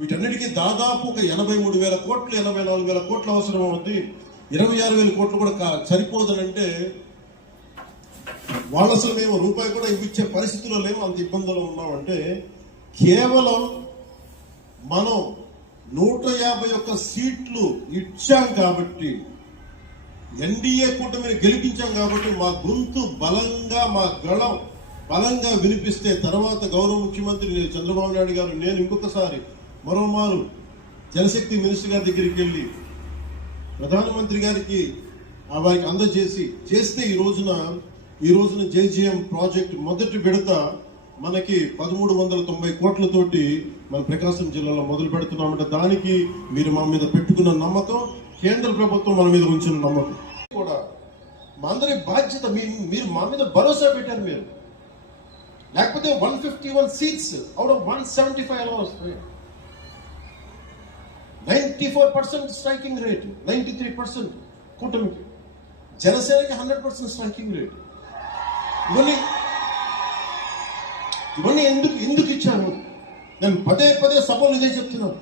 వీటన్నిటికీ దాదాపు ఒక ఎనభై మూడు వేల కోట్లు ఎనభై నాలుగు వేల కోట్లు అవసరం అవుతుంది ఇరవై ఆరు వేల కోట్లు కూడా సరిపోదనంటే వాళ్ళు అసలు మేము రూపాయి కూడా ఇప్పించే పరిస్థితిలో లేము అంత ఇబ్బందులు ఉన్నామంటే కేవలం మనం నూట యాభై ఒక్క సీట్లు ఇచ్చాం కాబట్టి ఎన్డీఏ కూటమిని గెలిపించాం కాబట్టి మా గొంతు బలంగా మా గళం బలంగా వినిపిస్తే తర్వాత గౌరవ ముఖ్యమంత్రి చంద్రబాబు నాయుడు గారు నేను ఇంకొకసారి మరోమారు జలశక్తి మినిస్టర్ గారి దగ్గరికి వెళ్ళి ప్రధానమంత్రి గారికి ఆ వారికి అందజేసి చేస్తే ఈ రోజున ఈ రోజున జేజీఎం ప్రాజెక్ట్ మొదటి విడత మనకి పదమూడు వందల తొంభై కోట్లతోటి మన ప్రకాశం జిల్లాలో మొదలు పెడుతున్నామంటే దానికి మీరు మా మీద పెట్టుకున్న నమ్మకం కేంద్ర ప్రభుత్వం మన మీద ఉంచిన నమ్మకం. కూడా మా అందరి బాధ్యత మీరు మా మీద భరోసా పెట్టారు మీరు. లేకపోతే one fifty one seats out of one seventy five అలా వస్తాయి. Ninety four percent striking rate ninety three percent కూటమికి. జనసేనకి హండ్రెడ్ పర్సెంట్ స్ట్రైకింగ్ రేట్. ఇవన్నీ ఇవన్నీ ఎందుకు ఎందుకు ఇచ్చాను నేను పదే పదే సభలు ఇదే చెప్తున్నాను.